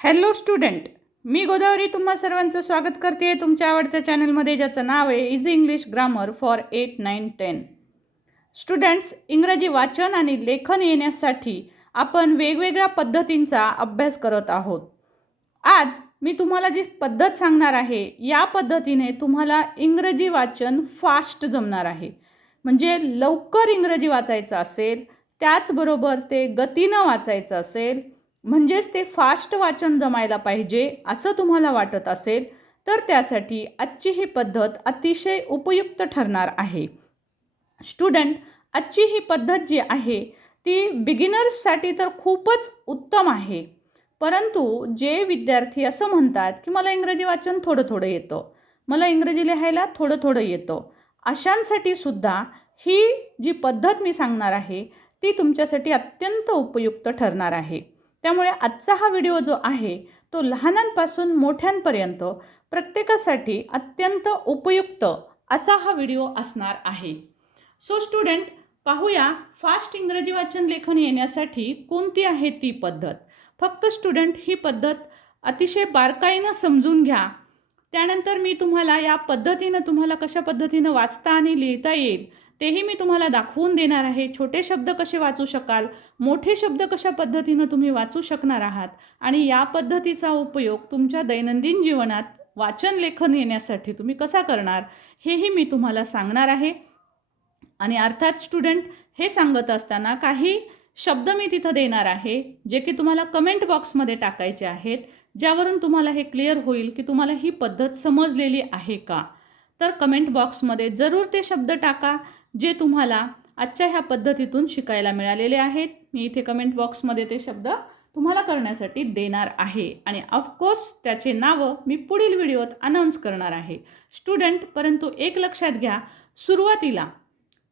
Hello student मी गोदावरी तुम्हा सर्वांचं स्वागत करते तुमच्या आवडत्या चॅनलमध्ये ज्याचं नाव आहे easy English grammar for eight nine ten students इंग्रजी वाचन आणि लेखन येण्यासाठी आपण वेगवेगळ्या पद्धतींचा अभ्यास करत आहोत. आज मी तुम्हाला जी पद्धत सांगणार आहे या पद्धतीने तुम्हाला इंग्रजी वाचन फास्ट जमणार आहे. म्हणजे लवकर इंग्रजी वाचायचं असेल त्याचबरोबर ते गतीनं वाचायचं असेल म्हणजेच ते फास्ट वाचन जमायला पाहिजे असं तुम्हाला वाटत असेल तर त्यासाठी आजची ही पद्धत अतिशय उपयुक्त ठरणार आहे. स्टुडंट आजची ही पद्धत जी आहे ती बिगिनर्ससाठी तर खूपच उत्तम आहे. परंतु जे विद्यार्थी असं म्हणतात की मला इंग्रजी वाचन थोडं थोडं येतं मला इंग्रजी लिहायला थोडं थोडं येतं अशांसाठी सुद्धा ही जी पद्धत मी सांगणार आहे ती तुमच्यासाठी अत्यंत उपयुक्त ठरणार आहे. त्यामुळे आजचा हा व्हिडिओ जो आहे तो लहानांपासून मोठ्यांपर्यंत प्रत्येकासाठी अत्यंत उपयुक्त असा हा व्हिडिओ असणार आहे. सो स्टुडंट पाहूया फास्ट इंग्रजी वाचन लेखन येण्यासाठी कोणती आहे ती पद्धत? फक्त स्टुडंट ही पद्धत अतिशय बारकाईनं समजून घ्या. त्यानंतर मी तुम्हाला या पद्धतीनं तुम्हाला कशा पद्धतीनं वाचता आणि लिहिता येईल तेही मी तुम्हाला दाखवून देणार आहे. छोटे शब्द कसे वाचू शकाल? मोठे शब्द कशा पद्धतीनं तुम्ही वाचू शकणार आहात? आणि या पद्धतीचा उपयोग तुमच्या दैनंदिन जीवनात वाचन लेखन येण्यासाठी तुम्ही कसा करणार? हेही मी तुम्हाला सांगणार आहे. आणि अर्थात स्टुडंट हे सांगत असताना काही शब्द मी तिथं देणार आहे जे की तुम्हाला कमेंट बॉक्समध्ये टाकायचे आहेत ज्यावरून तुम्हाला हे क्लिअर होईल की तुम्हाला ही पद्धत समजलेली आहे का? तर कमेंट बॉक्समध्ये जरूर ते शब्द टाका. जे तुम्हाला आजच्या ह्या पद्धतीतून शिकायला मिळालेले आहेत. मी इथे कमेंट बॉक्समध्ये ते शब्द तुम्हाला करण्यासाठी देणार आहे. आणि ऑफकोर्स त्याचे नावं मी पुढील व्हिडिओत अनाऊन्स करणार आहे. स्टुडंट परंतु एक लक्षात घ्या सुरुवातीला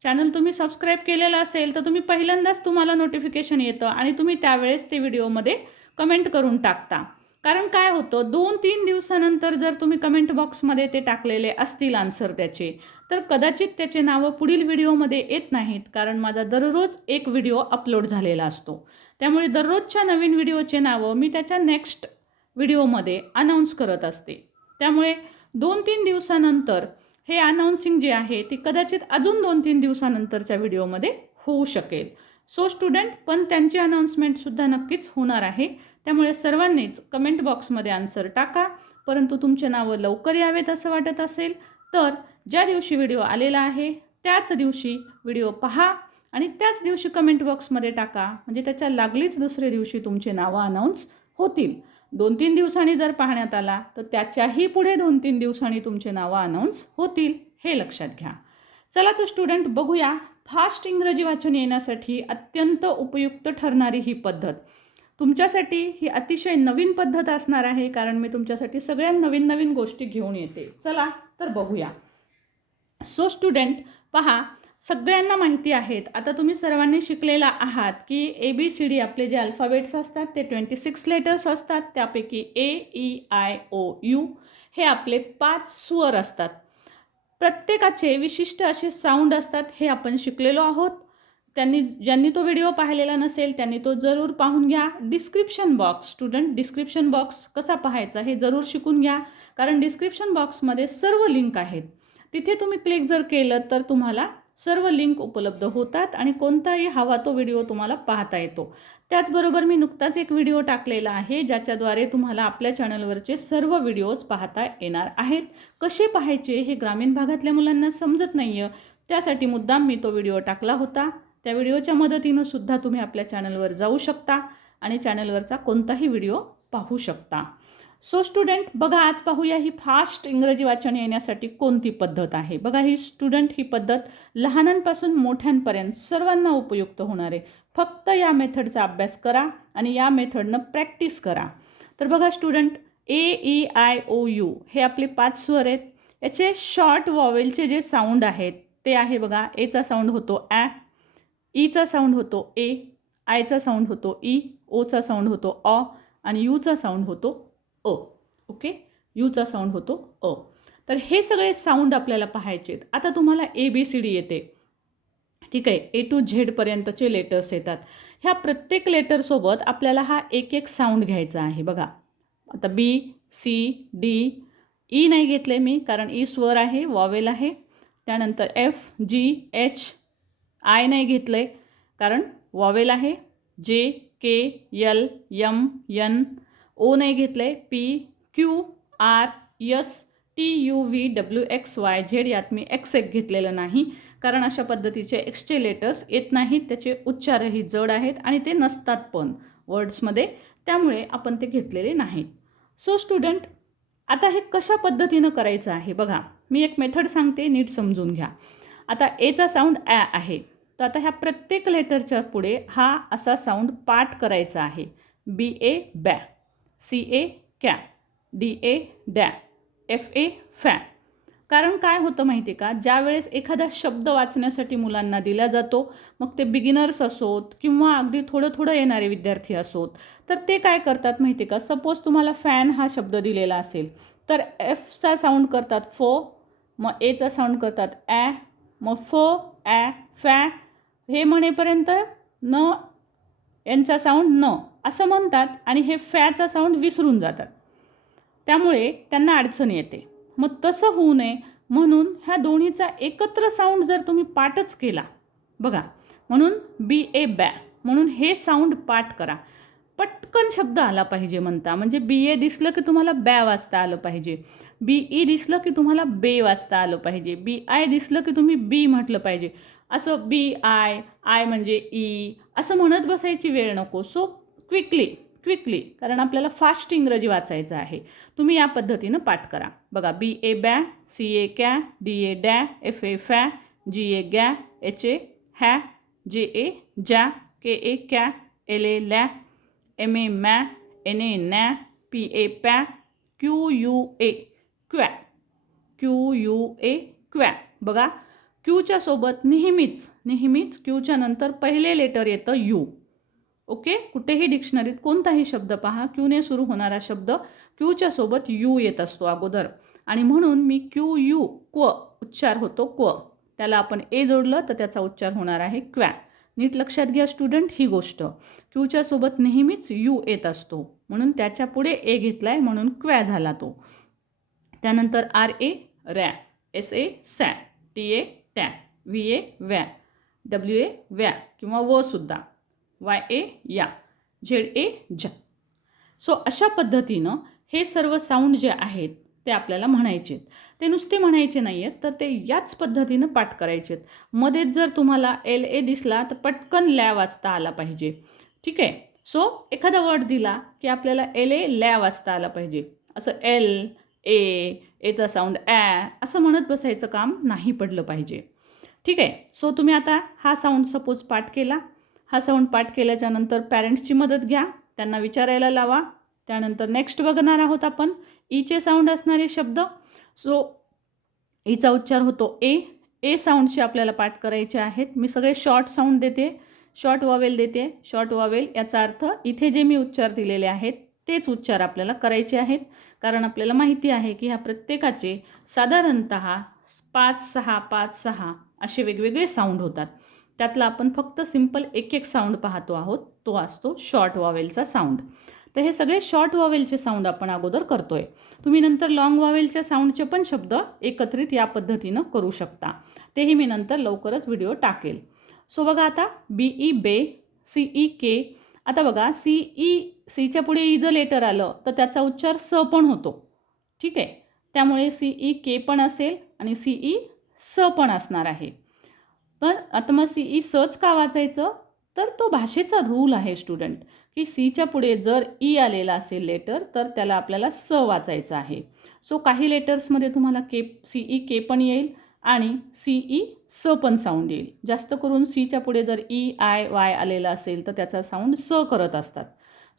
चॅनल तुम्ही सबस्क्राईब केलेलं असेल तर तुम्ही पहिल्यांदाच तुम्हाला नोटिफिकेशन येतं आणि तुम्ही त्यावेळेस ते व्हिडिओमध्ये कमेंट करून टाकता. कारण काय होतं दोन तीन दिवसानंतर जर तुम्ही कमेंट बॉक्समध्ये ते टाकलेले असतील आन्सर त्याचे तर कदाचित त्याचे नावं पुढील व्हिडिओमध्ये येत नाहीत कारण माझा दररोज एक व्हिडिओ अपलोड झालेला असतो. त्यामुळे दररोजच्या नवीन व्हिडिओचे नावं मी त्याच्या नेक्स्ट व्हिडिओमध्ये अनाऊन्स करत असते. त्यामुळे दोन तीन दिवसानंतर हे अनाऊन्सिंग जे आहे ते कदाचित अजून दोन तीन दिवसानंतरच्या व्हिडिओमध्ये होऊ शकेल. सो स्टुडंट पण त्यांची अनाऊन्समेंटसुद्धा नक्कीच होणार आहे. त्यामुळे सर्वांनीच कमेंट बॉक्समध्ये आन्सर टाका. परंतु तुमचे नावं लवकर यावेत असं वाटत असेल तर ज्या दिवशी व्हिडिओ आलेला आहे त्याच दिवशी व्हिडिओ पहा आणि त्याच दिवशी कमेंट बॉक्समध्ये टाका. म्हणजे त्याच्या लागलीच दुसऱ्या दिवशी तुमचे नावं अनाऊन्स होतील. दोन तीन दिवसांनी जर पाहण्यात आला तर त्याच्याही पुढे दोन तीन दिवसांनी तुमचे नावं अनाऊन्स होतील हे लक्षात घ्या. चला तर स्टुडंट बघूया. फास्ट इंग्रजी वाचन येण्यासाठी अत्यंत उपयुक्त ठरणारी ही पद्धत. तुमच्यासाठी ही अतिशय नवीन पद्धत असणार आहे कारण मी तुमच्यासाठी सगळ्या नवीन नवीन गोष्टी घेऊन येते. चला तर बघूया. सो स्टुडंट पहा सगळ्यांना माहिती आहेत. आता तुम्ही सर्वांनी शिकलेला आहात की ए बी सी डी आपले जे अल्फाबेट्स असतात ते ट्वेंटी सिक्स लेटर्स असतात त्यापैकी A E I O U हे आपले पाच स्वर असतात. प्रत्येकाचे विशिष्ट असे साऊंड असतात हे आपण शिकलेलो आहोत. त्यांनी ज्यांनी तो व्हिडिओ पाहिलेला नसेल त्यांनी तो जरूर पाहून घ्या. Description box student description box कसा पाहायचा हे जरूर शिकून घ्या. कारण डिस्क्रिप्शन बॉक्समध्ये सर्व लिंक आहेत. तिथे तुम्ही क्लिक जर केलं तर तुम्हाला सर्व लिंक उपलब्ध होतात आणि कोणताही हवा तो व्हिडिओ तुम्हाला पाहता येतो. त्याचबरोबर मी नुकताच एक व्हिडिओ टाकलेला आहे ज्याच्याद्वारे तुम्हाला आपल्या चॅनलवरचे सर्व व्हिडिओज पाहता येणार आहेत. कसे पाहायचे हे ग्रामीण भागातल्या मुलांना समजत नाही आहे त्यासाठी मुद्दाम मी तो व्हिडिओ टाकला होता. त्या व्हिडिओच्या मदतीनं सुद्धा तुम्ही आपल्या चॅनलवर जाऊ शकता आणि चॅनलवरचा कोणताही व्हिडिओ पाहू शकता. सो स्टुडंट बघा आज पाहूया ही फास्ट इंग्रजी वाचन येण्यासाठी कोणती पद्धत आहे. बघा ही स्टुडंट ही पद्धत लहानांपासून मोठ्यांपर्यंत सर्वांना उपयुक्त होणार आहे. फक्त या मेथडचा अभ्यास करा आणि या मेथडनं प्रॅक्टिस करा. तर बघा student A E I O U हे आपले पाच स्वर आहेत. याचे शॉर्ट वॉवेलचे जे साऊंड आहेत ते आहे बघा एचा साऊंड होतो ॲ ईचा साऊंड होतो ए आयचा साऊंड होतो ई ओचा साऊंड होतो ऑ आणि यूचा साऊंड होतो अ. ओके? यूचा साऊंड होतो अ. तर हे सगळे साऊंड आपल्याला पाहायचे आहेत. आता तुम्हाला ए बी सी डी येते. ठीक आहे? ए टू झेडपर्यंतचे लेटर्स येतात. ह्या प्रत्येक लेटरसोबत आपल्याला हा एक एक साऊंड घ्यायचा आहे. बघा. आता बी सी डी ई नाही घेतले मी कारण ई स्वर आहे वॉवेल आहे. त्यानंतर एफ जी एच आय नाही घेतलं आहे कारण वॉवेल आहे. J K L M N O नाही घेतलं आहे P Q R S T U V W X Y Z यात मी एक्स एक घेतलेलं नाही. कारण अशा पद्धतीचे एक्सचे लेटर्स येत नाहीत. त्याचे उच्चारही जड आहेत आणि ते नसतात पण वर्ड्समध्ये त्यामुळे आपण ते घेतलेले नाहीत सो स्टुडंट आता हे कशा पद्धतीनं करायचं आहे? बघा मी एक मेथड सांगते नीट समजून घ्या. आता एचा साऊंड ॲ आहे. तर आता ह्या प्रत्येक लेटरच्या पुढे हा असा साऊंड पाठ करायचा आहे. बी ए बॅ सी ए कॅ डी ए डॅ एफ ए फॅ. कारण काय होतं माहिती आहे का? ज्यावेळेस एखादा शब्द वाचण्यासाठी मुलांना दिला जातो मग ते बिगिनर्स असोत किंवा अगदी थोडं थोडं येणारे विद्यार्थी असोत तर ते काय करतात माहिती आहे का? सपोज तुम्हाला फॅन हा शब्द दिलेला असेल तर एफचा साऊंड करतात फो मग एचा साऊंड करतात ॲ मग फो ॲ फॅ. हे म्हणेपर्यंत न यांचा साऊंड न. असं म्हणतात आणि हे फॅचा साऊंड विसरून जातात. त्यामुळे त्यांना अडचण येते. मग तसं होऊ नये म्हणून ह्या दोन्हीचा एकत्र साऊंड जर तुम्ही पाठच केला बघा म्हणून बी ए बॅ म्हणून हे साऊंड पाठ करा. पटकन शब्द आला पाहिजे म्हणता म्हणजे बी ए दिसलं की तुम्हाला बॅ वाचता आलं पाहिजे. बी ई e दिसलं की तुम्हाला बे वाचता आलं पाहिजे. बी आय दिसलं की तुम्ही बी म्हटलं पाहिजे. असं बी आय आय म्हणजे ई असं म्हणत बसायची वेळ नको. सो क्विकली क्विकली कारण आपल्याला फास्ट इंग्रजी वाचायचं आहे. तुम्ही या पद्धतीनं पाठ करा. बघा बी ए बॅ सी ए कॅ डी ए डॅ एफ ए फॅ जी ए गॅ एच ए हॅ जे ए ज्या के ए कॅ एल ए लॅ एम ए मॅ एन ए नॅ पी ए पॅ क्यू यू ए क्वॅ क्यू यू ए क्वॅ. बघा क्यूच्या सोबत नेहमीच नेहमीच क्यूच्या नंतर पहिले लेटर येतं यू. ओके? कुठेही डिक्शनरीत कोणताही शब्द पहा क्यूने सुरू होणारा शब्द क्यूच्या सोबत यू येत असतो अगोदर. आणि म्हणून मी क्यू यू क्व उच्चार होतो क्व. त्याला आपण ए जोडलं तर त्याचा उच्चार होणार आहे क्वॅ. नीट लक्षात घ्या स्टुडंट ही गोष्ट. क्यूच्या सोबत नेहमीच यू येत असतो. म्हणून त्याच्या पुढे ए घेतला आहे म्हणून क्वॅ झाला तो. त्यानंतर आर ए रॅ. एस ए सॅ. टी ए टॅ. व्ही ए व्या. डब्ल्यू ए व्या. किंवा व सुद्धा. वाय ए या झेड ए ज्या सो अशा पद्धतीनं हे सर्व साऊंड जे आहेत ते आपल्याला म्हणायचे आहेत ते नुसते म्हणायचे नाही आहेत तर ते याच पद्धतीनं पाठ करायचे आहेत मध्येच जर तुम्हाला एल ए दिसला तर पटकन लॅ वाचता आला पाहिजे. ठीक आहे? सो एखादा वर्ड दिला की आपल्याला एल ए लॅ वाचता आला पाहिजे. असं एल ए एचा साऊंड ॲ असं म्हणत बसायचं काम नाही पडलं पाहिजे. ठीक आहे? सो तुम्ही आता हा साऊंड सपोज पाठ केला. हा साऊंड पाठ केल्याच्यानंतर पॅरेंट्सची मदत घ्या त्यांना विचारायला लावा. त्यानंतर नेक्स्ट बघणार आहोत आपण e ईचे साऊंड असणारे शब्द. सो ईचा e उच्चार होतो ए ए साऊंडचे आपल्याला पाठ करायचे आहेत मी सगळे शॉर्ट साऊंड देते. शॉर्ट वावेल देते. शॉर्ट वावेल याचा अर्थ इथे जे मी उच्चार दिलेले आहेत तेच उच्चार आपल्याला करायचे आहेत. कारण आपल्याला माहिती आहे की ह्या प्रत्येकाचे साधारणत पाच सहा पाच सहा असे वेगवेगळे साऊंड होतात. त्यातला आपण फक्त सिंपल एक एक साऊंड पाहतो आहोत. तो असतो शॉर्ट वॉवेलचा साऊंड तर हे सगळे शॉर्ट वॉवेलचे साऊंड आपण अगोदर करतोय. तुम्ही नंतर लॉंग वॉवेलच्या साऊंडचे पण शब्द एकत्रित या पद्धतीनं करू शकता. तेही मी नंतर लवकरच व्हिडिओ टाकेल. सो बघा आता बी ई बे सी ई के आता बघा सी ई सीच्या पुढे ई जर लेटर आलं तर त्याचा उच्चार स पण होतो. ठीक आहे? त्यामुळे सी ई के पण असेल आणि सी ई स पण असणार आहे. पण आता मग सी ई सच का वाचायचं? तर तो भाषेचा रूल आहे स्टुडंट की सीच्या पुढे जर ई आलेला असेल लेटर तर त्याला आपल्याला स वाचायचं आहे. सो काही लेटर्समध्ये तुम्हाला के सी ई के पण येईल आणि सी ई e, स पण साऊंड येईल. जास्त करून सीच्या पुढे जर ई आय वाय आलेला असेल तर त्याचा साऊंड स करत असतात.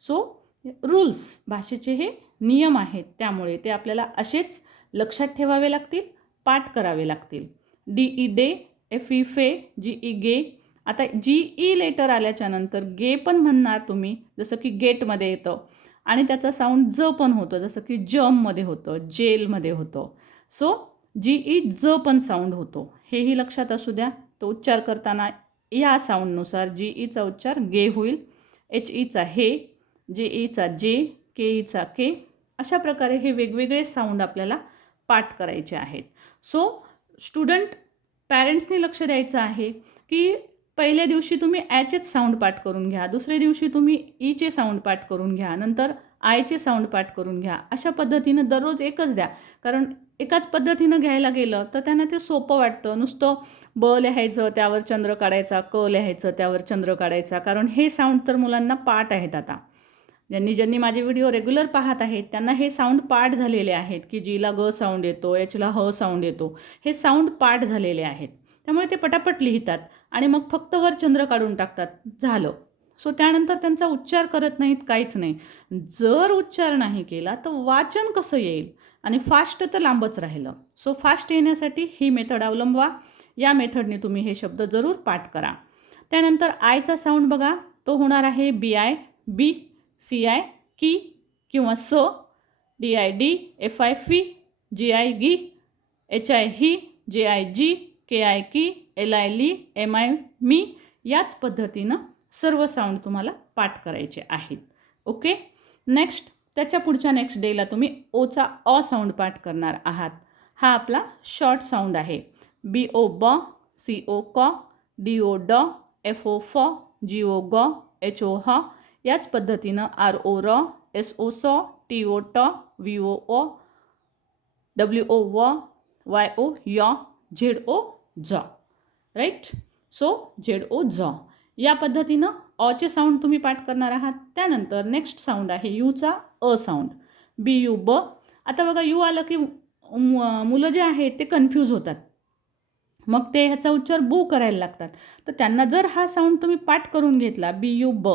सो रूल्स भाषेचे हे नियम आहेत. त्यामुळे ते आपल्याला असेच लक्षात ठेवावे लागतील पाठ करावे लागतील. डी ई डे एफ ई फे जी ई गे. आता जी ई लेटर आल्याच्यानंतर गे पण म्हणणार तुम्ही जसं की गेटमध्ये येतं. आणि त्याचा साऊंड ज पण होतं जसं की जममध्ये होतं जेलमध्ये होतं. सो जी ई ज पण साऊंड होतो. हेही लक्षात असू द्या. तो उच्चार करताना या साऊंडनुसार जी ईचा उच्चार गे होईल. एच ईचा हे जे ईचा जे के ईचा के. अशा प्रकारे हे वेगवेगळे साऊंड आपल्याला पाठ करायचे आहेत. सो स्टुडंट पॅरेंट्सनी लक्ष द्यायचं आहे की पहिल्या दिवशी तुम्ही ॲचेच साऊंड पाठ करून घ्या दुसऱ्या दिवशी तुम्ही ईचे साऊंड पाठ करून घ्या नंतर आयचे साऊंड पाठ करून घ्या. अशा पद्धतीनं दररोज एकच द्या. कारण एकाच पद्धतीनं घ्यायला गेलं तर त्यांना ते सोपं वाटतं. नुसतं ब लिहायचं त्यावर चंद्र काढायचा क लिहायचं त्यावर चंद्र काढायचा. कारण हे साऊंड तर मुलांना पाठ आहेत आता. ज्यांनी ज्यांनी माझे व्हिडिओ रेग्युलर पाहत आहेत त्यांना हे साऊंड पाठ झालेले आहेत की जीला ग साऊंड येतो एचला ह साऊंड येतो हे साऊंड पाठ झालेले आहेत. त्यामुळे ते पटापट लिहितात आणि मग फक्त वर चंद्र काढून टाकतात. झालं. सो त्यानंतर त्यांचा उच्चार करत नाहीत काहीच नाही. जर उच्चार नाही केला तर वाचन कसं येईल? आणि फास्ट तर लांबच राहिलं. सो फास्ट येण्यासाठी ही मेथड अवलंबवा. या मेथडने तुम्ही हे शब्द जरूर पाठ करा. त्यानंतर आयचा साऊंड बघा. तो होणार आहे बी आय. बी सी आय की किंवा स डी आय डी एफ आय फी जी आय गी एच आय ही जे आय जी के आय की एल आय ली एम आय मी याच पद्धतीनं सर्व साऊंड तुम्हाला पाठ करायचे आहेत. ओके? नेक्स्ट त्याच्या पुढच्या नेक्स्ट डेला तुम्ही ओचा अ साऊंड पाठ करणार आहात. हा आपला शॉर्ट साऊंड आहे. बी ओ ब सी ओ क डी ओ ड एफ ओ फ जी ओ ग एच ओ ह याच पद्धतीनं आर ओ र एस ओ स टी ओ ट V O O W O व वाय ओ य झेड ओ ज राईट? सो झेड ओ ज. या पद्धतीनं अचे साऊंड तुम्ही पाठ करणार आहात. त्यानंतर नेक्स्ट साऊंड आहे यूचा अ साऊंड. बी यू ब. आता बघा यू आलं की मु- मुलं जे आहेत ते कन्फ्यूज होतात. मग ते ह्याचा उच्चार बू करायला लागतात. तर त्यांना जर हा साऊंड तुम्ही पाठ करून घेतला बी यू ब.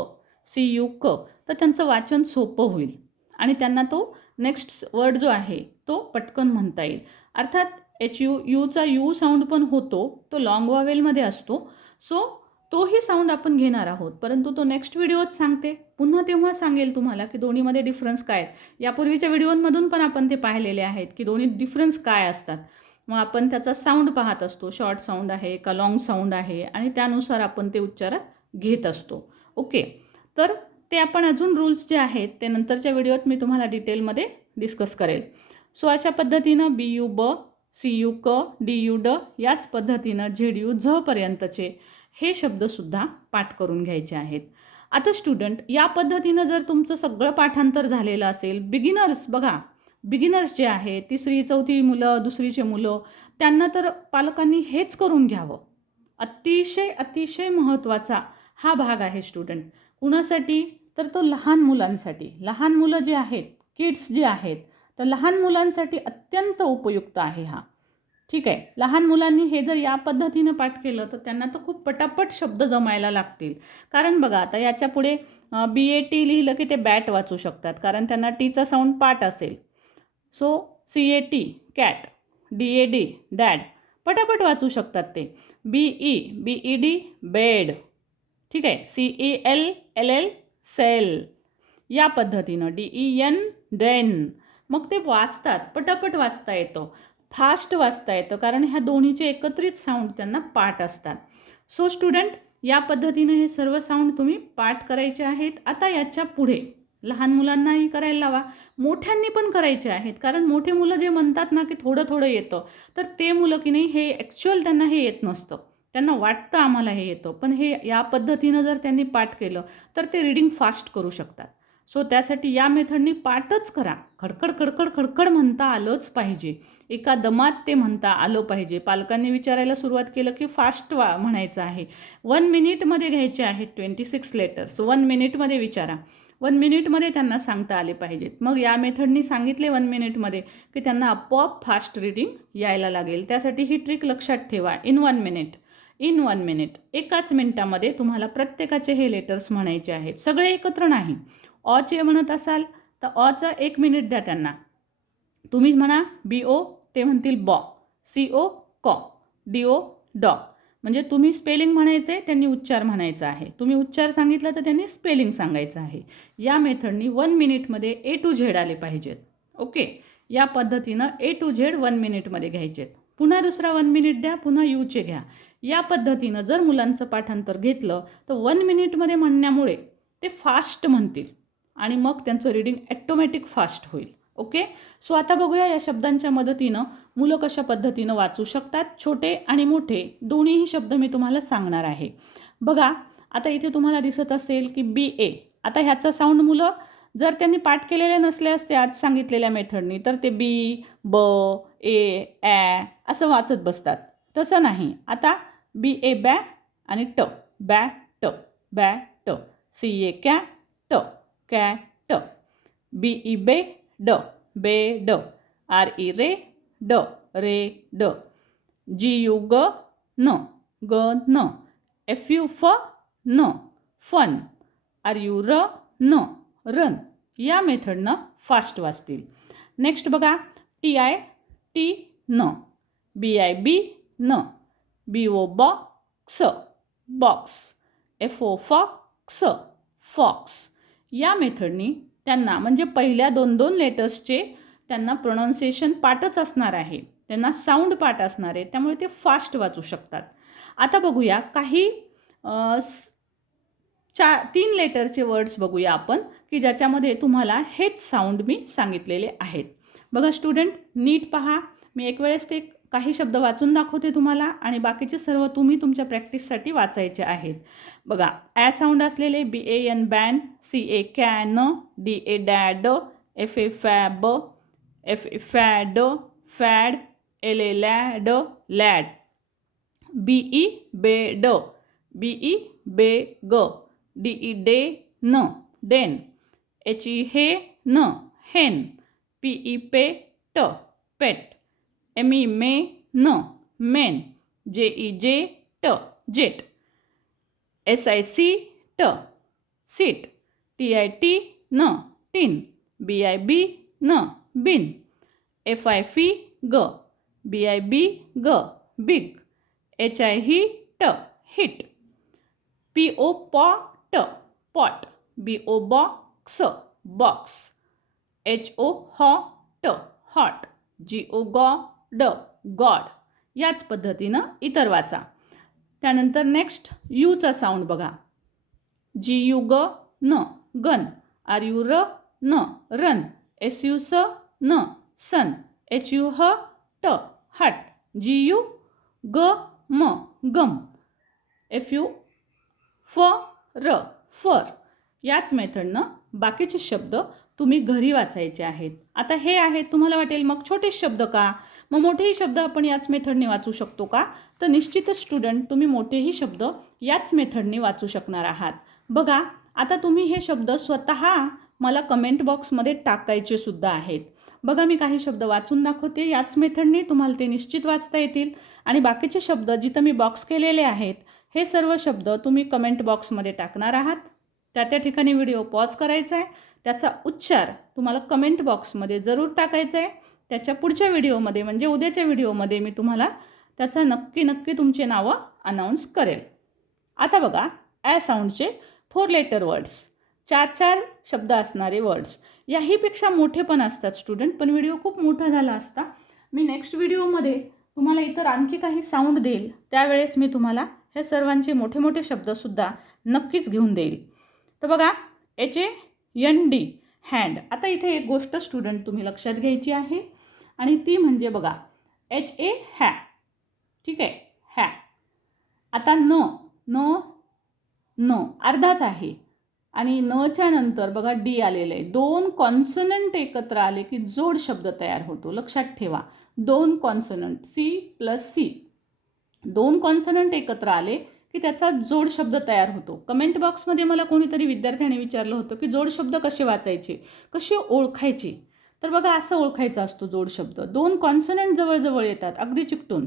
सी यू क तर त्यांचं वाचन सोपं होईल. आणि त्यांना तो नेक्स्ट वर्ड जो आहे तो पटकन म्हणता येईल. अर्थात एच यू यूचा यू साऊंड पण होतो तो लॉंग वावेलमध्ये असतो. सो तोही साऊंड आपण घेणार आहोत. परंतु तो नेक्स्ट व्हिडिओत सांगते. पुन्हा तेव्हा सांगेल तुम्हाला की दोन्हीमध्ये डिफरन्स काय आहेत. यापूर्वीच्या व्हिडिओमधून पण आपण ते पाहिलेले आहेत की दोन्ही डिफरन्स काय असतात. मग आपण त्याचा साऊंड पाहत असतो. शॉर्ट साऊंड आहे का लाँग साऊंड आहे? आणि त्यानुसार आपण ते उच्चारात घेत असतो. ओके तर ते आपण अजून रूल्स जे आहेत ते नंतरच्या व्हिडिओत मी तुम्हाला डिटेलमध्ये डिस्कस करेल. सो अशा पद्धतीनं बी यू ब सी यू क डी यू ड याच पद्धतीनं झेड यू झपर्यंतचे हे शब्दसुद्धा पाठ करून घ्यायचे आहेत. आता स्टुडंट या पद्धतीनं जर तुमचं सगळं पाठांतर झालेलं असेल बिगिनर्स बघा बिगिनर्स जे आहे तिसरी चौथी मुलं दुसरीचे मुलं त्यांना तर पालकांनी हेच करून घ्यावं. अतिशय अतिशय महत्त्वाचा हा भाग आहे स्टुडंट कुणासाठी? तर तो लहान मुलांसाठी. लहान मुलं जे आहेत किड्स जे आहेत तर लहान मुलांसाठी अत्यंत उपयुक्त आहे हा. ठीक आहे? लहान मुलांनी हे जर या पद्धतीनं पाठ केलं तर त्यांना तर खूप पटापट शब्द जमायला लागतील. कारण बघा आता याच्यापुढे बी ए टी लिहिलं की ते बॅट वाचू शकतात कारण त्यांना टीचा साऊंड पाठ असेल. So C A T cat D A D dad पटापट वाचू शकतात ते. B E B E D bed ठीक आहे? C E L L L cell. या पद्धतीनं डी ई एन डेन. मग ते वाचतात पटापट वाचता येतं. फास्ट वाचता येतं कारण ह्या दोन्हीचे एकत्रित साऊंड त्यांना पाठ असतात. सो स्टुडंट या पद्धतीनं हे सर्व साऊंड तुम्ही पाठ करायचे आहेत. आता याच्यापुढे लहान मुलांनाही करायला लावा. मोठ्यांनी पण करायचे आहेत कारण मोठे मुलं जे म्हणतात ना की थोडं थोडं येतं तर ते मुलं की नाही हे ॲक्च्युअल त्यांना हे येत नसतं. त्यांना वाटतं आम्हाला हे येतं. पण हे या पद्धतीनं जर त्यांनी पाठ केलं तर ते रीडिंग फास्ट करू शकतात. सो त्यासाठी या मेथडनी पाठच करा. खडखड खडखड खडखड म्हणता आलंच पाहिजे. एका दमात ते म्हणता आलं पाहिजे. पालकांनी विचारायला सुरुवात केलं की फास्ट वा म्हणायचं आहे. वन मिनिटमध्ये घ्यायचे आहेत ट्वेंटी सिक्स लेटर्स वन मिनिटमध्ये विचारा. वन मिनिटमध्ये त्यांना सांगता आले पाहिजेत. मग या मेथडनी सांगितले वन मिनिटमध्ये की त्यांना आपोआप फास्ट रीडिंग यायला लागेल. त्यासाठी ही ट्रिक लक्षात ठेवा. In one minute in one minute. एकाच मिनिटामध्ये तुम्हाला प्रत्येकाचे हे लेटर्स म्हणायचे आहेत. सगळे एकत्र नाही. ऑचे म्हणत असाल तर ऑचा एक मिनिट द्या त्यांना. तुम्ही म्हणा बी ओ ते म्हणतील बॉ. सी ओ कॉ. डी ओ डॉ. म्हणजे तुम्ही स्पेलिंग म्हणायचे त्यांनी उच्चार म्हणायचा आहे. तुम्ही उच्चार सांगितला तर त्यांनी स्पेलिंग सांगायचं आहे. या मेथडनी वन मिनिटमध्ये ए टू झेड आले पाहिजेत. ओके? या पद्धतीनं ए टू झेड वन मिनिटमध्ये घ्यायचेत. पुन्हा दुसरा वन मिनिट द्या पुन्हा यूचे घ्या. या पद्धतीनं जर मुलांचं पाठांतर घेतलं तर वन मिनिटमध्ये म्हणण्यामुळे ते फास्ट म्हणतील आणि मग त्यांचं रीडिंग ॲटोमॅटिक फास्ट होईल. ओके सो आता बघूया या शब्दांच्या मदतीनं मुलं कशा पद्धतीनं वाचू शकतात. छोटे आणि मोठे दोन्हीही शब्द मी तुम्हाला सांगणार आहे. बघा आता इथे तुम्हाला दिसत असेल की बी ए आता ह्याचा साऊंड मुलं जर त्यांनी पाठ केलेले नसले असते आज सांगितलेल्या मेथडनी तर ते बी ब ए ॲ असं वाचत बसतात. तसं नाही. आता बी ए बॅ आणि ट. बॅ ट. बॅ ट. सी ए कॅ ट. कॅ ट. बी ई बे ड. बे ड. आर ई रे ड. रे ड. जी यू ग न. ग न. एफ यू फ न. फन. आर यू र न. रन. या मेथडनं फास्ट वाचतील. नेक्स्ट बघा. टी आय टी न. बी आय बी न. B O box box F O fox fox या मेथडनी त्यांना म्हणजे पहिल्या दोन दोन लेटर्सचे त्यांना प्रोनाऊन्सिएशन पाठच असणार आहे. त्यांना साऊंड पाठ असणार आहे. त्यामुळे ते फास्ट वाचू शकतात. आता बघूया काही चार तीन लेटरचे वर्ड्स बघूया आपण की ज्याच्यामध्ये तुम्हाला हेच साऊंड मी सांगितलेले आहेत. बघा स्टुडंट नीट पहा. मी एक वेळेस ते काही शब्द वाचून दाखवते तुम्हाला आणि बाकीचे सर्व तुम्ही तुमच्या प्रॅक्टिससाठी वाचायचे आहेत. बघा ॲ साऊंड असलेले B A N ban C A can D A dad F A fab F A fad fad L A lad lad. B E बे ड बी ई बे ग डी ई डे न डेन. एच ई हे न हेन. पी ई पे ट पेट. एम ई मे न मेन जे ई जे ट जेट एस आय सी ट सीट टी आय टी न टीन बी आय बी न बिन एफ आय फी ग बी आय बी ग बिग एच आय ही ट हिट पी ओ पॉ ट pot B O box box H O हॉ ट हॉट जी ओ गॉ ड गॉड याच पद्धतीनं इतर वाचा. त्यानंतर नेक्स्ट यूचा साऊंड बघा. जी यू ग न गन. आर यू र न रन. एस यू स न सन. एच यू ह ट हट. जी यू ग म गम. एफ यू फ र फर. याच मेथडनं बाकीचे शब्द तुम्ही घरी वाचायचे आहेत. आता हे आहेत तुम्हाला वाटेल मग छोटे शब्द का? मग मोठेही शब्द आपण याच मेथडने वाचू शकतो का? तर निश्चितच स्टुडंट तुम्ही मोठेही शब्द याच मेथडने वाचू शकणार आहात. बघा आता तुम्ही हे शब्द स्वतः मला कमेंट बॉक्समध्ये टाकायचे सुद्धा आहेत. बघा मी काही शब्द वाचून दाखवते. याच मेथडने तुम्हाला ते निश्चित वाचता येतील. आणि बाकीचे शब्द जिथं मी बॉक्स केलेले आहेत हे सर्व शब्द तुम्ही कमेंट बॉक्समध्ये टाकणार आहात. त्या त्या ठिकाणी व्हिडिओ पॉज करायचा आहे. त्याचा उच्चार तुम्हाला कमेंट बॉक्समध्ये जरूर टाकायचा आहे. त्याच्या पुढच्या व्हिडिओमध्ये म्हणजे उद्याच्या व्हिडिओमध्ये मी तुम्हाला त्याचा नक्की नक्की तुमचे नावं अनाऊन्स करेल. आता बघा ॲ साऊंडचे फोर लेटर वर्ड्स चार चार शब्द असणारे वर्ड्स याहीपेक्षा मोठे पण असतात स्टुडंट पण व्हिडिओ खूप मोठा झाला असता. मी नेक्स्ट व्हिडिओमध्ये तुम्हाला इतर आणखी काही साऊंड देईल त्यावेळेस मी तुम्हाला हे सर्वांचे मोठे मोठे शब्दसुद्धा नक्कीच घेऊन देईल. तर बघा H A N D hand आता इथे एक गोष्ट स्टुडंट तुम्ही लक्षात घ्यायची आहे. आणि ती म्हणजे बघा एच ए हॅ ठीक? आहे हॅ आता न न न अर्धाच आहे. आणि नच्या नंतर बघा डी आलेलं आहे. दोन कॉन्सनंट एकत्र आले की जोड शब्द तयार होतो. लक्षात ठेवा. दोन कॉन्सनंट सी प्लस सी दोन कॉन्सनंट एकत्र आले की त्याचा जोड शब्द तयार होतो. कमेंट बॉक्समध्ये मला कोणीतरी विद्यार्थ्याने विचारलं होतं की जोड शब्द कसे वाचायचे? कसे ओळखायचे? तर बघा असं ओळखायचा असतो जोड शब्द. दोन कॉन्सनंट जवळजवळ येतात अगदी चिकटून.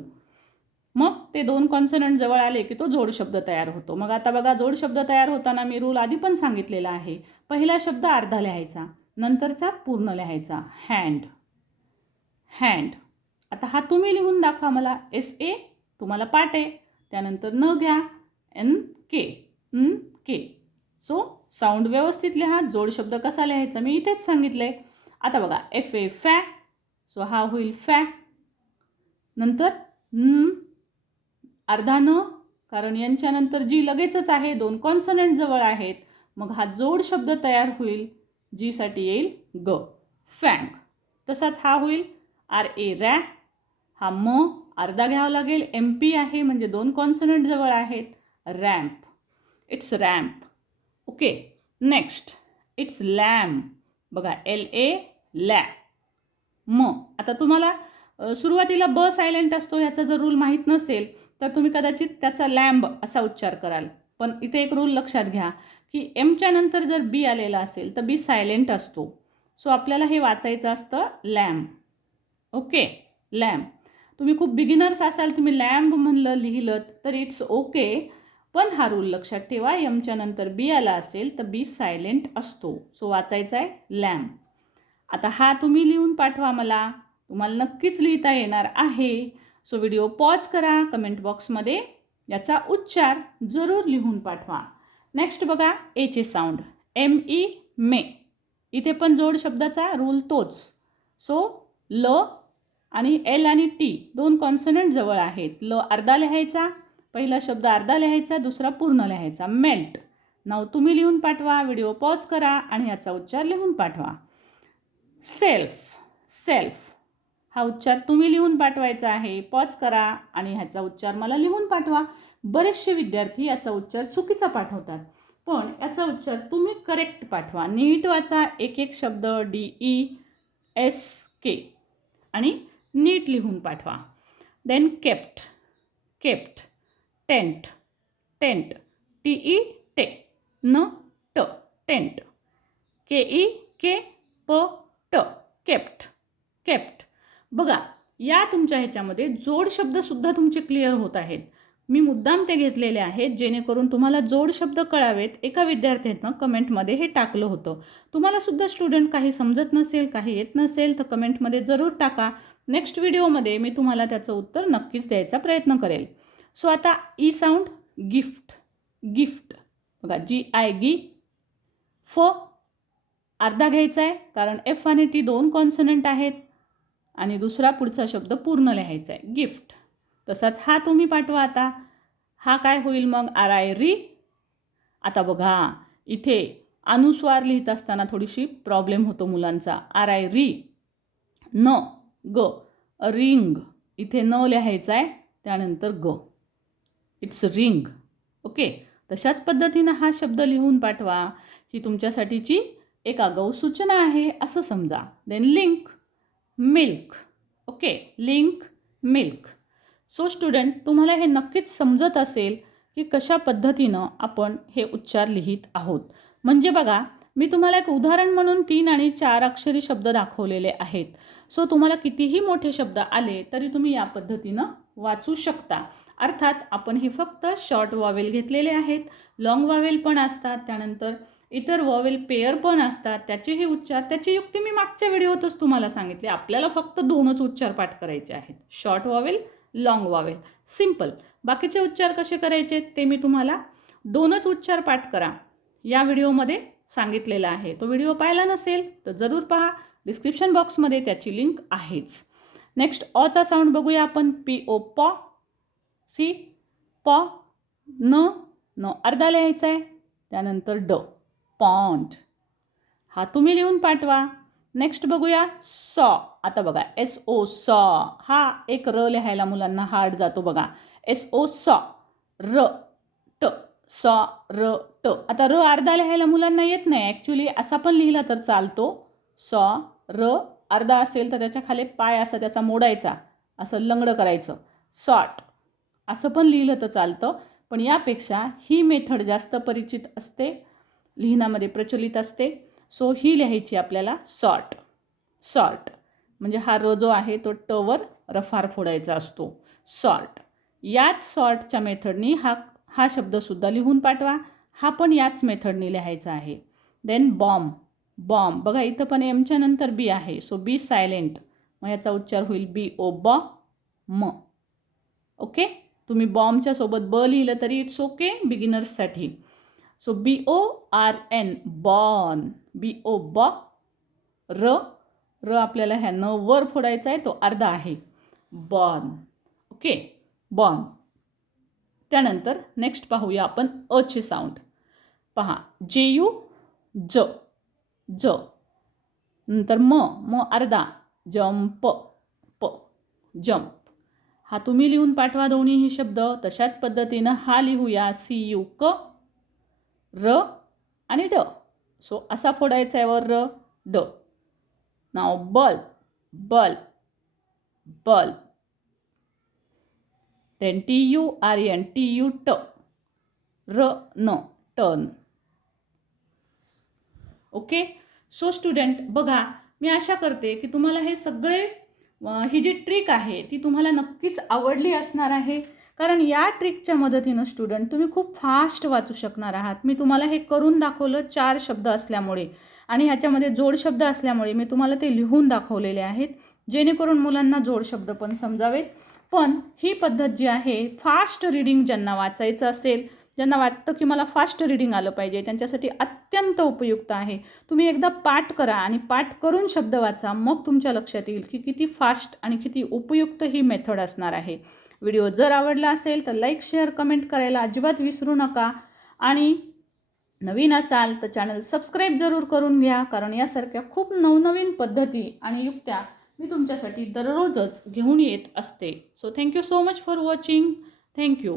मग ते दोन कॉन्सनंट जवळ आले की तो जोड शब्द तयार होतो. मग आता बघा जोड शब्द तयार होताना मी रूल आधी पण सांगितलेला आहे. पहिला शब्द अर्धा लिहायचा नंतरचा पूर्ण लिहायचा. हँड हँड आता हा तुम्ही लिहून दाखवा मला. एस ए तुम्हाला पाटे त्यानंतर न घ्या एन के न के सो साऊंड व्यवस्थित लिहा. जोड शब्द कसा लिहायचा? मी इथेच सांगितलं आहे आता बघा एफ ए फॅ सो हा होईल फॅ नंतर न अर्धा न कारण यांच्यानंतर जी लगेचच आहे दोन कॉन्सनंट जवळ आहेत मग हा जोड शब्द तयार होईल जीसाठी येईल ग फँग तसाच हा होईल आर ए रॅ हा म अर्धा घ्यावा लागेल एम पी आहे म्हणजे दोन कॉन्सनंट जवळ आहेत ramp it's ramp okay next it's lamp बघा एल ए लॅ म आता तुम्हाला सुरुवातीला ब सायलेंट असतो ह्याचा जर रूल माहीत नसेल तर तुम्ही कदाचित त्याचा लॅम्ब असा उच्चार कराल. पण इथे एक रूल लक्षात घ्या की एमच्या नंतर जर बी आलेला असेल तर बी सायलेंट असतो. सो आपल्याला हे वाचायचं असतं लॅम्ब ओके लॅम्ब तुम्ही खूप बिगिनर्स असाल तुम्ही लॅम्ब म्हणलं लिहिलं तर इट्स ओके पण हा रूल लक्षात ठेवा यमच्या नंतर बी आला असेल तर बी सायलेंट असतो. सो वाचायचा आहे लॅम आता हा तुम्ही लिहून पाठवा मला. तुम्हाला नक्कीच लिहिता येणार आहे. सो व्हिडिओ पॉज करा कमेंट बॉक्समध्ये याचा उच्चार जरूर लिहून पाठवा. नेक्स्ट बघा एचे साऊंड एम ई मे इथे पण जोड शब्दाचा रूल तोच. सो ल आणि एल आणि टी दोन कॉन्सनंट जवळ आहेत. ल अर्धा लिहायचा पहिला शब्द अर्धा लिहायचा दुसरा पूर्ण लिहायचा. मेल्ट. नाव तुम्ही लिहून पाठवा व्हिडिओ पॉज करा आणि याचा उच्चार लिहून पाठवा. सेल्फ. सेल्फ. हा उच्चार तुम्ही लिहून पाठवायचा आहे. पॉज करा आणि ह्याचा उच्चार मला लिहून पाठवा. बरेचसे विद्यार्थी याचा उच्चार चुकीचा पाठवतात. पण याचा उच्चार तुम्ही करेक्ट पाठवा. नीट वाचा. एक एक शब्द डी ई एस के आणि नीट लिहून पाठवा. Then kept kept tent tent T E टे न ट टेंट के ई के प ट केप्ट केप्ट. बघा या तुमच्या ह्याच्यामध्ये जोड शब्दसुद्धा तुमचे क्लिअर होत आहेत. मी मुद्दाम ते घेतलेले आहेत जेणेकरून तुम्हाला जोड शब्द कळावेत एका विद्यार्थ्यानं कमेंटमध्ये हे टाकलं होतं. तुम्हाला सुद्धा स्टुडंट काही समजत नसेल काही येत नसेल तर कमेंटमध्ये जरूर टाका. नेक्स्ट व्हिडिओमध्ये मी तुम्हाला त्याचं उत्तर नक्कीच द्यायचा प्रयत्न करेल. सो आता ई साऊंड गिफ्ट गिफ्ट. बघा जी आय गी फ अर्धा घ्यायचा आहे कारण एफ आणि टी दोन कॉन्सनंट आहेत. आणि दुसरा पुढचा शब्द पूर्ण लिहायचा आहे गिफ्ट. तसाच हा तुम्ही पाठवा आता. हा काय होईल मग? आर आय री आता बघा इथे अनुस्वार लिहित असताना थोडीशी प्रॉब्लेम होतो मुलांचा. आर आय री न ग रिंग. इथे न लिहायचं आहे त्यानंतर ग. It's ring. ओके? तशाच पद्धतीनं हा शब्द लिहून पाठवा ही तुमच्यासाठीची एक आगाऊ सूचना आहे असं समजा. Then link milk okay? Link milk so student तुम्हाला हे नक्कीच समजत असेल की कशा पद्धतीनं आपण हे उच्चार लिहित आहोत. म्हणजे बघा मी तुम्हाला एक उदाहरण म्हणून तीन आणि चार अक्षरी शब्द दाखवलेले आहेत. सो तुम्हाला कितीही मोठे शब्द आले तरी तुम्ही या पद्धतीनं वाचू शकता. अर्थात आपण हे फक्त शॉर्ट वॉवेल घेतलेले आहेत. लॉंग वॉवेल पण असतात त्यानंतर इतर वॉवेल पेअर पण असतात. त्याचेही उच्चार त्याची युक्ती मी मागच्या व्हिडिओतच तुम्हाला सांगितली. आपल्याला फक्त दोनच उच्चार पाठ करायचे आहेत. Short vowel long vowel simple बाकीचे उच्चार कसे करायचे ते मी तुम्हाला दोनच उच्चार पाठ करा. या व्हिडिओमध्ये सांगितलेला आहे. तो व्हिडिओ पाहिला नसेल तर जरूर पहा. डिस्क्रिप्शन बॉक्समध्ये त्याची लिंक आहेच. नेक्स्ट ऑचा साऊंड बघूया आपण. पी ओ पॉ सी पॉ न न. अर्धा लिहायचा आहे. त्यानंतर ड पॉन्ट हा तुम्ही लिहून पाठवा. नेक्स्ट बघूया सॉ. आता बघा एस ओ सॉ. हा एक र लिहायला मुलांना हार्ड जातो बघा. एस ओ सॉ. र ट. सॉ र ट. आता र अर्धा लिहायला मुलांना येत नाही. ॲक्च्युली असा पण लिहिला तर चालतो. सॉ र अर्धा असेल तर त्याच्याखाली पाय असा त्याचा मोडायचा. असं लंगडं करायचं. सॉट. असं पण लिहिलं तर चालतं. पण यापेक्षा ही मेथड जास्त परिचित असते. लिहिण्यामध्ये प्रचलित असते. सो ही लिहायची आपल्याला सॉर्ट सॉर्ट म्हणजे हा र जो आहे तो टवर रफार फोडायचा असतो. सॉर्ट याच सॉर्टच्या मेथडनी हा हा शब्दसुद्धा लिहून पाठवा. हा पण याच मेथडनी लिहायचा आहे. देन बॉम्ब बॉम्ब बघा इथं पण एमच्या नंतर बी आहे. सो बी सायलेंट मग याचा उच्चार होईल बी ओ बॉ म ओके तुम्ही बॉम्बच्या सोबत ब लिहिलं तरी it's okay बिगिनर्ससाठी so B O R N born. B O बॉ र. र आपल्याला ह्या न वर फोडायचा आहे तो अर्धा आहे. बॉन. ओके बॉन. त्यानंतर नेक्स्ट पाहूया आपण अचे साऊंड पहा जे यू ज. ज. नंतर म म अर्धा. जंप प. जंप हा तुम्ही लिहून पाठवा दोन्हीही शब्द. तशाच पद्धतीनं हा लिहूया. सी यू क र आणि ड. सो असा फोडायचा आहे वर र ड. नाव बल बल बल then T U R N T U ट र न टर्न ओके सो स्टुडंट बघा मी आशा करते की तुम्हाला हे सगळे ही जी ट्रिक आहे ती तुम्हाला नक्कीच आवडली असणार आहे. कारण या ट्रिकच्या मदतीनं स्टुडंट तुम्ही खूप फास्ट वाचू शकणार आहात. मी तुम्हाला हे करून दाखवलं चार शब्द असल्यामुळे. आणि ह्याच्यामध्ये जोड शब्द असल्यामुळे मी तुम्हाला ते लिहून दाखवलेले आहेत. जेणेकरून मुलांना जोड शब्द पण समजावेत. पण ही पद्धत जी आहे फास्ट रिडिंग ज्यांना वाचायचं असेल ज्यांना वाटतं की मला फास्ट रिडिंग आलं पाहिजे त्यांच्यासाठी अत्यंत उपयुक्त आहे. तुम्ही एकदा पाठ करा आणि पाठ करून शब्द वाचा मग तुमच्या लक्षात येईल की किती फास्ट आणि किती उपयुक्त ही मेथड असणार आहे. व्हिडिओ जर आवडला असेल तर लाईक शेअर कमेंट करायला अजिबात विसरू नका. आणि नवीन असाल तर चॅनल सबस्क्राईब जरूर करून घ्या कारण यासारख्या खूप नवनवीन पद्धती आणि युक्त्या मी तुमच्यासाठी दररोजच घेऊन येत असते. So thank you so much for watching thank you